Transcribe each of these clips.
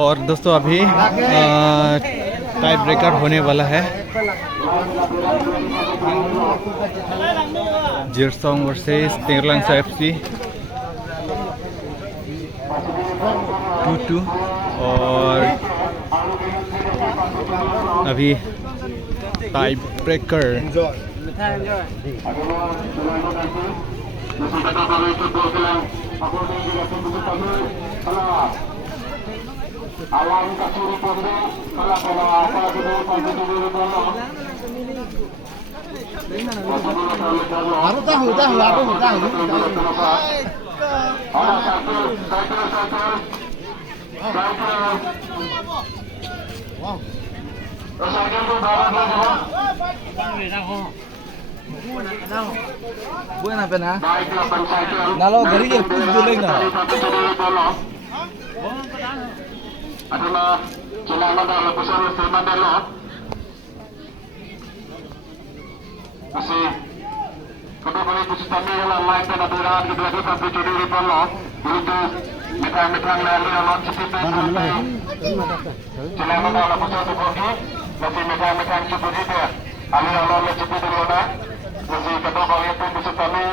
और दोस्तों अभी टाई ब्रेकर होने वाला है। जिरसोंग वर्सेस तेरलांग FC 2-2 और अभी tie breaker. Bukan apa na? Nalo gari je push dulu na. adalah celana dalam besar firman Allah masih kembali kustami dalam lain dan aturan kedua kita berjudi di Allah untuk metang-metang lalu Allah seperti celana dalam besar tubuhnya masih metang-metang seperti itu alih Allah seperti itu masih kedua kali itu kustami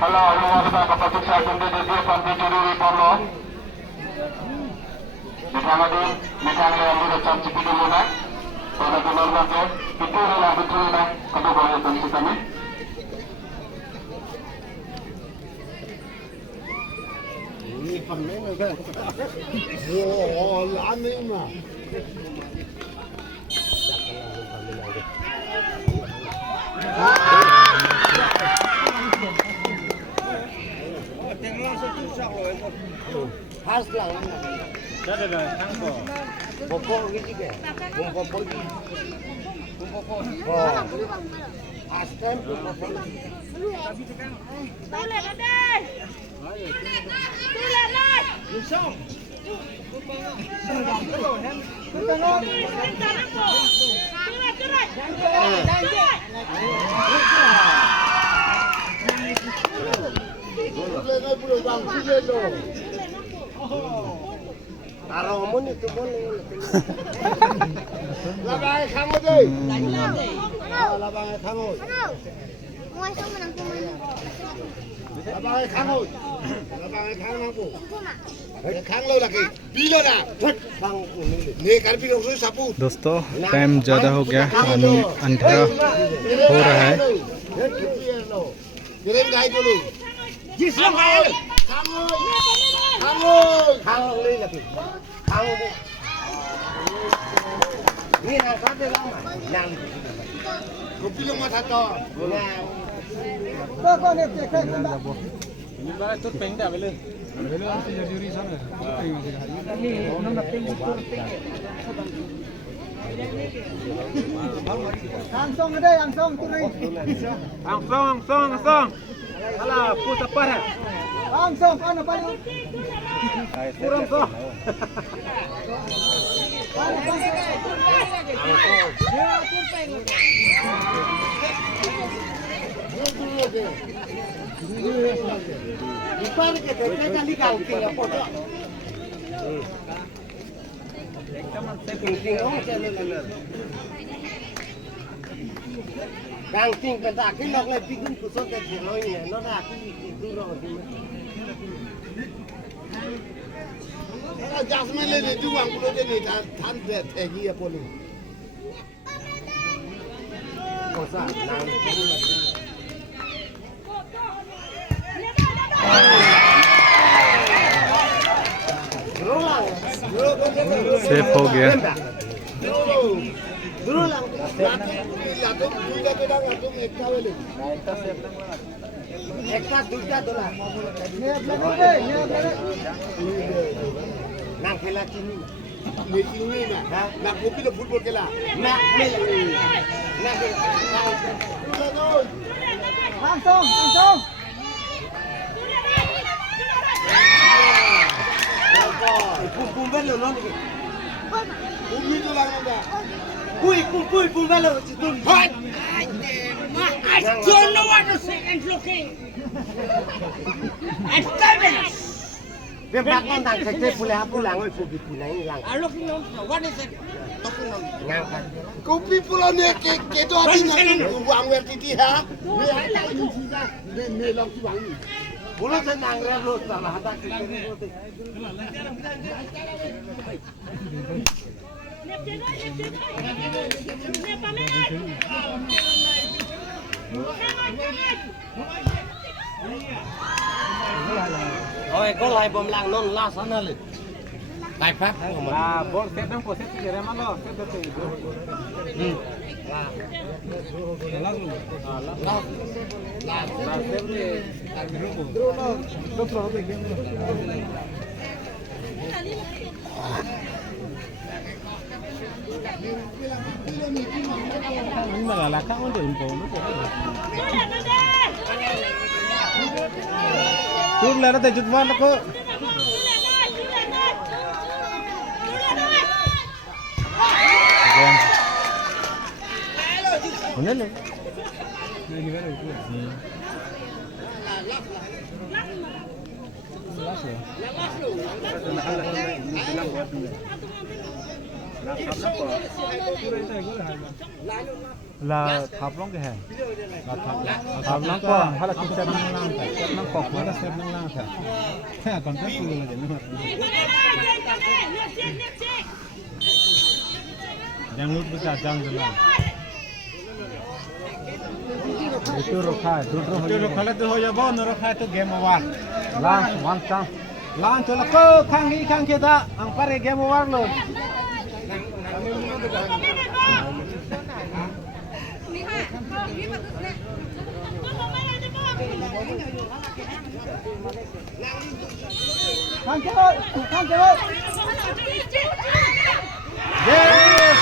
kalau Allah kita kapasitas saya sendiri dia berjudi di Allah Misalnya, yang sudah cantik itu mana? Pada keluarga itu adalah betul mana? Kata bahaya tentu kami. Ini panen kan? Oh, lama mah. Has lang. Ada tangko. Pokok gitu ke? Pokok pergi. Pokok. Oh. Astem pokok. Tulen ada. Tulen lah. Lusong. Aramun itu boleh. Labang kamu deh. Labang kamu. Mau sama nang kumain. Labang kamu. Labang kamu aku. Khang लो लगे पीलो ना ने कर भी रोक सापू। दोस्तों time ज़्यादा हो गया, अंधेरा हो रहा है। गाय बोलो जिसम गाय खामो खामो ले लगे खामो ni na sa de la ma nang ko pilo ma tha to ko ne te ka ba ni ba tut peng da be le langsung ada langsung turun langsung alah putar parah langsung kan apa ni kurang so ऊपर के देखने का निकाल के photo एकदम से पिंकिंग हो चले गांगटिंग पे ताकि लोग ने पिकुन कुसो के लोई है नो ना की दूर होती है जासमें ले ले जो अंकुलो जे नहीं थान पे थेगी है पोली कोसा सेफ हो गया। फुटबॉल खेला Pumbelo no ni. Pumbelo lang na. Puy pumbelo si Tun. I don't know what to say and looking. And 5 minutes. Việc bạc con thằng sạch sẽ pulang ơi phụ này lang. Alok nom, what is it? Tokong nom. Ngang kan. Kopi pulau ni ke tu ada nak buang vertiti ha. Ni ada di sini. Ni long si buang ni. Pulang senang relo sama hata ke. Ôi có lại bom lang non la sana le. Lại pháp của mình. Ah, bol set dong, set ti rema lo, set do te. La set ni do pro de game. Ini malah laka on de info no. Tur lara te jutwa lako. Bener nih. Là tháp long cái hàng, tháp long qua, hay là chúng ta năng lang phải, năng cọc hay là xem năng lang phải, còn cái gì là gì nữa? Đang lút với cả trang rồi là. Itu rokha, itu rokha là tôi hồi bao nó rokha tôi game over, lang one chance, lang cho là cơ khang kia ta, ang pare game over luôn. Khang chơi. Yes.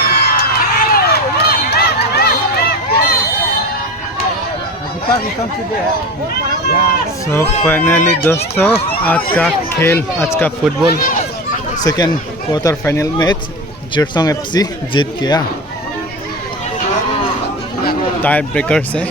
So finally दोस्तों आज का football second quarter final match Jetsong FC जीत गया tie breaker से।